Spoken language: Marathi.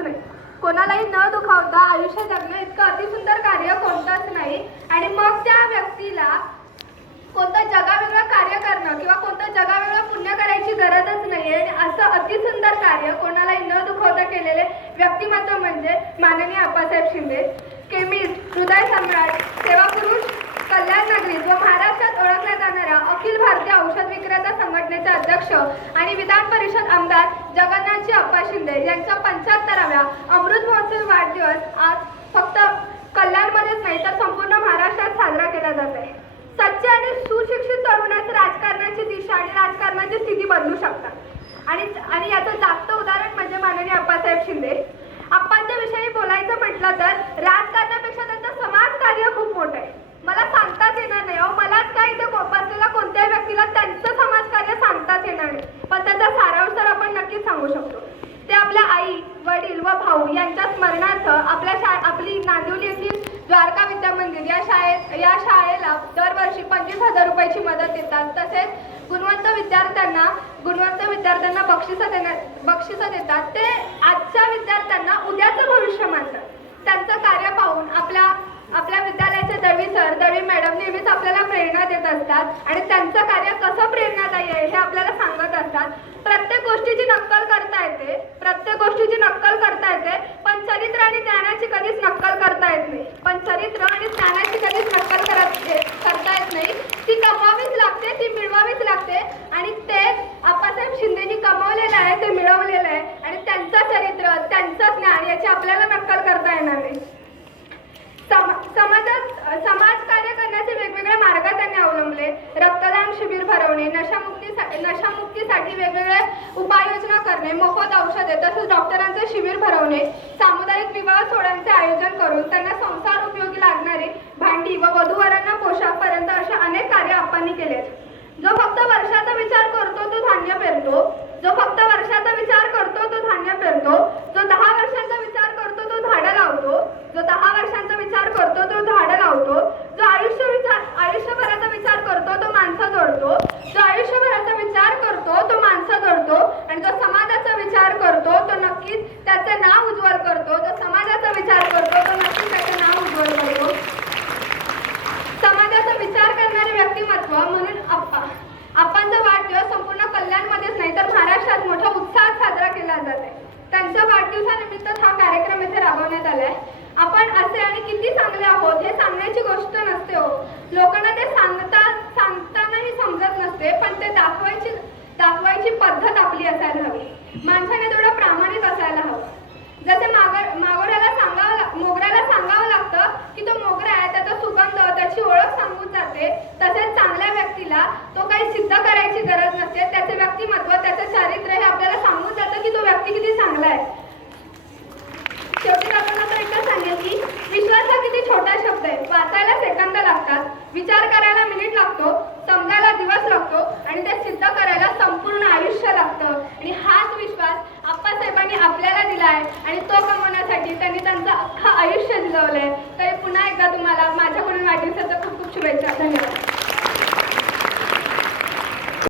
नाही. कोणालाही न दुखावता आयुष्य जगणं इतकं अतिसुंदर कार्य कोणतंच नाही. आणि मग त्या व्यक्तीला कोणतं जगावेगळं कार्य करणं किंवा कोणतं जगावेगळं पुण्य करायची गरजच नाही आहे. असं अतिसुंदर कार्य कोणालाही न दुखवता केलेले व्यक्तिमत्व म्हणजे माननीय आप्पासाहेब शिंदे. केमिस्ट हृदय सम्राट सेवा पुरुष कल्याण नागरिक व महाराष्ट्रात ओळखल्या जाणाऱ्या अखिल भारतीय औषध विक्रेता संघटनेचे अध्यक्ष आणि विधान आमदार जगन्नाथजी अप्पा शिंदे यांच्या पंच्याहत्तराव्या अमृत महोत्सव वाढदिवस आज फक्त कल्याणमध्येच नाही तर संपूर्ण महाराष्ट्रात साजरा केला जात आहे. सच्चे आणि सुशिक्षित तरुणाच राजकारणाची दिशा आणि राजकारणाची स्थिती बदलू शकतात. आणि आणि याचं जास्त उदाहरण म्हणजे माननीय अप्पासाहेब शिंदे. अप्पांच्या विषयी बोलायचं म्हटलं तर राजकारणापेक्षा त्यांचं समाजकार्य खूप मोठं आहे मला सांगताच येणार नाही अहो मलाच काय इथे को- बसलेल्या कोणत्याही व्यक्तीला त्यांचं समाजकार्य सांगताच येणार नाही पण त्याचा सारांश तर आपण नक्कीच सांगू शकतो ते आपल्या आई वडील व भाऊ यांच्या स्मरणार्थ आपल्या शा आपली नांदिवली येथील द्वारका विद्या मंदिर या शाळेला दरवर्षी पंचवीस हजार रुपयाची मदत देतात. तसेच गुणवंत विद्यार्थ्यांना गुणवंत विद्यार्थ्यांना बक्षिसं देण्या बक्षिसं देतात. ते आजच्या विद्यार्थ्यांना उद्याचं भविष्य मानतात. त्यांचं कार्य पाहून आपल्या आपल्या विद्यालयाचे दळवी सर दळवी मॅडम नेहमीच आपल्याला प्रेरणा देत असतात आणि त्यांचं कार्य कसं प्रेरणादायी आहे हे आपल्याला सांगत असतात. प्रत्येक गोष्टीची नक्कल करता येते. प्रत्येक गोष्टीची नक्कल करता येते पण चरित्र आणि ज्ञानाची कधीच नक्कल करता येत नाही पण चरित्र आणि ज्ञानाची कधीच नक्कल करत करता येत नाही ती कमवावीच लागते ती मिळवावीच लागते आणि ते आप्पासाहेब शिंदेनी कमवलेलं आहे ते मिळवलेलं आहे आणि त्यांचं चरित्र त्यांचं ज्ञान याची आपल्याला नक्कल करता येणार नाही. सम समाजात समाजकार्य करण्याचे वेगवेगळे मार्ग त्यांनी अवलंबले. रक्तदान शिबिर भरवणे नशामुक्तीसाठी नशामुक्तीसाठी वेगवेगळे उपाययोजना करणे मोफत औषधे तसेच डॉक्टरांचे शिबिर भरवणे सामुदायिक विवाह सोहळ्यांचे आयोजन करून त्यांना संसार उपयोगी लागणारी भांडी व वधूवरांना पोशाखपर्यंत असे अनेक कार्य आपण केले जो फक्त वर्षाचा विचार करतो तो धान्य पेरतो जो फक्त वर्षाचा विचार करतो तो धान्य पेरतो जो दहा वर्षांचा विचार करतो तो झाडं लावतो जो दहा वर्षांचा विचार करतो तो झाडं लावतो जो आयुष्य विचार आयुष्यभराचा विचार करतो तो माणसं जोडतो जो आयुष्यभराचा विचार करतो तो माणसं जोडतो आणि जो समाजाचा विचार करतो तो नक्कीच त्याचे नाव उज्ज्वल करतो जो समाजाचा विचार करतो तो नक्कीच त्याचे नाव उज्ज्वल करतो समाजाचा विचार करणारे व्यक्तिमत्व आप्पा आप्पांचा वाढदिवस संपूर्ण कल्याणमध्येच नाही तर महाराष्ट्रात मोठ्या उत्साहात साजरा केला जात आहे त्यांच्या वाढदिवसानिमित्त हा कार्यक्रम इथे राबवण्यात आलाय. आपण असे आणि किती चांगले आहोत हे सांगण्याची गोष्ट नसते हो. लोकांना ते सांगता सांगतानाही समजत नसते पण ते दाखवायची दाखवायची पद्धत आपली असायला हवी. माणसाने तेवढं प्रामाणिक असायला हवं जसे मागर मागोऱ्याला सांगावं ला- मोगऱ्याला सांगावं लागतं की तो मोगरा आहे त्याचा सुगंध त्याची ओळख सांगून तसेच चांगल्या व्यक्तीला तो काही सिद्ध करायची गरज नसते. त्याचे व्यक्तिमत्व त्याचं चारित्र्य हे आपल्याला सांगून जातं की तो व्यक्ती किती चांगला आहे. शेवटी आपण आता एकच सांगेल की विश्वास हा किती छोटा शब्द आहे. वाचायला सेकंद लागतात विचार करायला मिनिट लागतो समजायला दिवस लागतो आणि ते सिद्ध करायला संपूर्ण आयुष्य लागतं आणि हाच विश्वास आप्पासाहेबांनी आपल्याला दिला आहे आणि तो कमवण्यासाठी त्यांनी त्यांचं अख्खं आयुष्य दिलवलं आहे तरी पुन्हा एकदा तुम्हाला माझ्याकडून वाढदिवसाच्या खूप खूप शुभेच्छा. धन्यवाद.